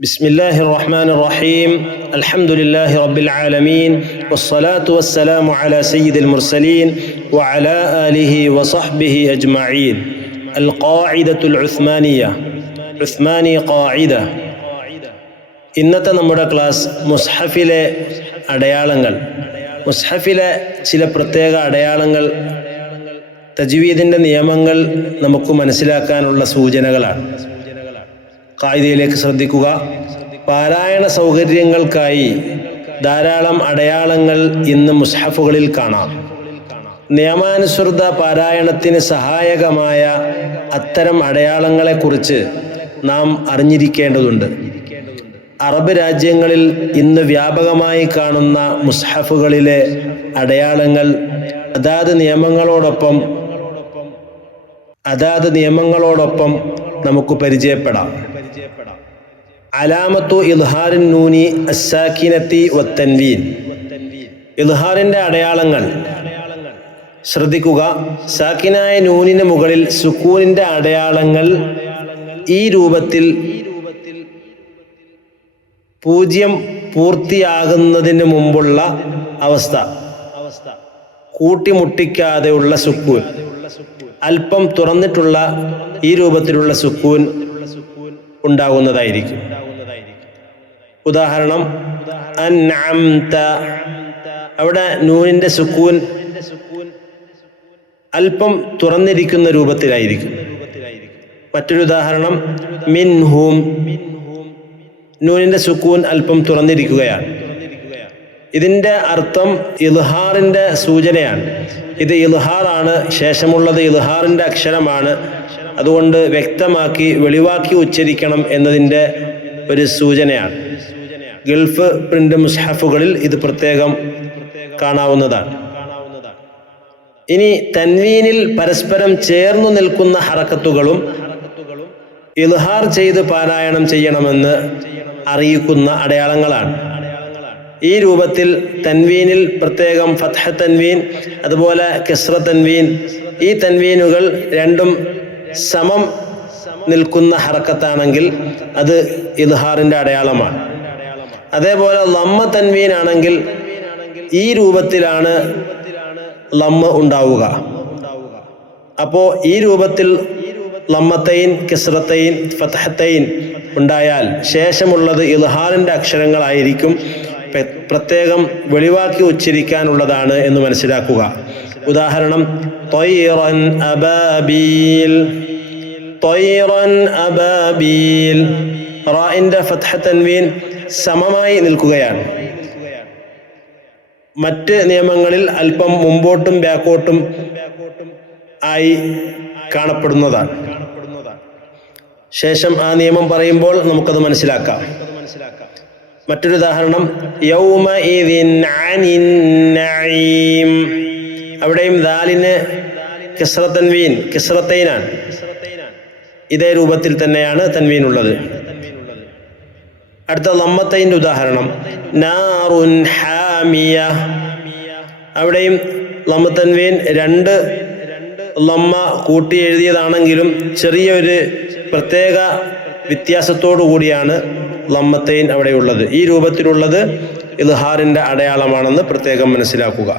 بسم الله الرحمن الرحيم الحمد لله رب العالمين والصلاة والسلام على سيد المرسلين وعلى آله وصحبه أجمعين القاعدة العثمانية عثماني قاعدة ഇന്നത്തെ നമ്മുടെ ക്ലാസ് മുസ്ഹഫിലെ അടയാളങ്ങൾ, മുസ്ഹഫിലെ ചില പ്രത്യേക അടയാളങ്ങൾ, തജ്വീദിൻ്റെ നിയമങ്ങൾ നമുക്ക് മനസ്സിലാക്കാനുള്ള സൂചനകളാണ്. ഖായിദയിലേക്ക് ശ്രദ്ധിക്കുക. പാരായണ സൗകര്യങ്ങൾക്കായി ധാരാളം അടയാളങ്ങൾ ഇന്ന് മുസ്ഹഫുകളിൽ കാണാം. നിയമാനുസൃത പാരായണത്തിന് സഹായകമായ അത്തരം അടയാളങ്ങളെക്കുറിച്ച് നാം അറിഞ്ഞിരിക്കേണ്ടതുണ്ട്. അറബ് രാജ്യങ്ങളിൽ ഇന്ന് വ്യാപകമായി കാണുന്ന മുസ്ഹഫുകളിലെ അടയാളങ്ങൾ അതാത് നിയമങ്ങളോടൊപ്പം നമുക്ക് പരിചയപ്പെടാം. അലാമത്തു ഇൽഹാറിൻ നൂനി അസ്സാക്കിനത്തി വത്തൻവീൻ. ഇൽഹാറിൻ്റെ അടയാളങ്ങൾ ശ്രദ്ധിക്കുക. സാക്കിനായ നൂനിന് മുകളിൽ സുക്കൂനിൻ്റെ അടയാളങ്ങൾ ഈ രൂപത്തിൽ 0 പൂർത്തിയാകുന്നതിന് മുമ്പുള്ള അവസ്ഥ, കൂട്ടിമുട്ടിക്കാതെയുള്ള സുക്കൂൻ, അല്പം തുറന്നിട്ടുള്ള ഈ രൂപത്തിലുള്ള സുക്കൂൻ ഉണ്ടാകുന്നതായിരിക്കും. ഉദാഹരണം അൻഅംത, അവിടെ നൂനിന്റെ സുക്കൂൻ അല്പം തുറന്നിരിക്കുന്ന രൂപത്തിലായിരിക്കും. മറ്റൊരു ഉദാഹരണം മിൻഹും, നൂനിന്റെ സുക്കൂൻ അല്പം തുറന്നിരിക്കുകയാണ്. ഇതിൻ്റെ അർത്ഥം ഇൽഹാറിൻ്റെ സൂചനയാണ്. ഇത് ഇൽഹാറാണ്, ശേഷമുള്ളത് ഇൽഹാറിൻ്റെ അക്ഷരമാണ്, അതുകൊണ്ട് വ്യക്തമാക്കി വെളിവാക്കി ഉച്ചരിക്കണം എന്നതിൻ്റെ ഒരു സൂചനയാണ്. ഗൾഫ് പ്രിന്റ് മുസ്ഹഫുകളിൽ ഇത് പ്രത്യേകം കാണാവുന്നതാണ്. ഇനി തൻവീനിൽ പരസ്പരം ചേർന്നു നിൽക്കുന്ന ഹറക്കത്തുകളും ഇൽഹാർ ചെയ്ത് പാരായണം ചെയ്യണമെന്ന് അറിയിക്കുന്ന അടയാളങ്ങളാണ്. ഈ രൂപത്തിൽ തൻവീനിൽ പ്രത്യേകം ഫത്ഹ തൻവീൻ, അതുപോലെ കസ്റ തൻവീൻ, ഈ തൻവീനുകൾ രണ്ടും സമം നിൽക്കുന്ന ഹറക്കത്താണെങ്കിൽ അത് ഇൽഹാറിൻ്റെ അടയാളമാണ്. അതേപോലെ ലമ്മ തൻവീൻ ആണെങ്കിൽ ഈ രൂപത്തിലാണ് ലമ്മ ഉണ്ടാവുക. അപ്പോൾ ഈ രൂപത്തിൽ ലമ്മത്തൈൻ, കസ്റത്തൈൻ, ഫത്ഹത്തൈൻ ഉണ്ടായാൽ ശേഷമുള്ളത് ഇൽഹാറിൻ്റെ അക്ഷരങ്ങളായിരിക്കും. പ്രത്യേകം വെളിവാക്കി ഉച്ചരിക്കാനുള്ളതാണ് എന്ന് മനസ്സിലാക്കുക. ഉദാഹരണം ത്വയ്റൻ അബാബീൽ, ത്വയ്റൻ അബാബീൽ. റാഇന്റെ ഫത്ഹ തൻവീൻ സമമായി നിൽക്കുകയാണ്. മറ്റ് നിയമങ്ങളിൽ അല്പം മുമ്പോട്ടും ബാക്കോട്ടും ആയി കാണപ്പെടുന്നതാണ്. ശേഷം ആ നിയമം പറയുമ്പോൾ നമുക്കത് മനസ്സിലാക്കാം. മറ്റൊരു ഉദാഹരണം യൗമഇദിൻ അനിൻ നഈം, അവിടെയും ദാലിന് കസ്റ തൻവീൻ, കസ്റത്തൈനാണ്. ഇതേ രൂപത്തിൽ തന്നെയാണ് തൻവീൻ ഉള്ളത്. അടുത്ത ലമ്മത്തൈൻ്റെ ഉദാഹരണം നാറുൻ ഹാമിയ, അവിടെയും ലമ്മ തൻവീൻ 2 ലമ്മ കൂട്ടി എഴുതിയതാണെങ്കിലും ചെറിയൊരു പ്രത്യേക വ്യത്യാസത്തോടു കൂടിയാണ് ലമ്മത്തൈൻ അവിടെയുള്ളത്. ഈ രൂപത്തിലുള്ളത് ഇൽഹാറിൻ്റെ അടയാളമാണെന്ന് പ്രത്യേകം മനസ്സിലാക്കുക.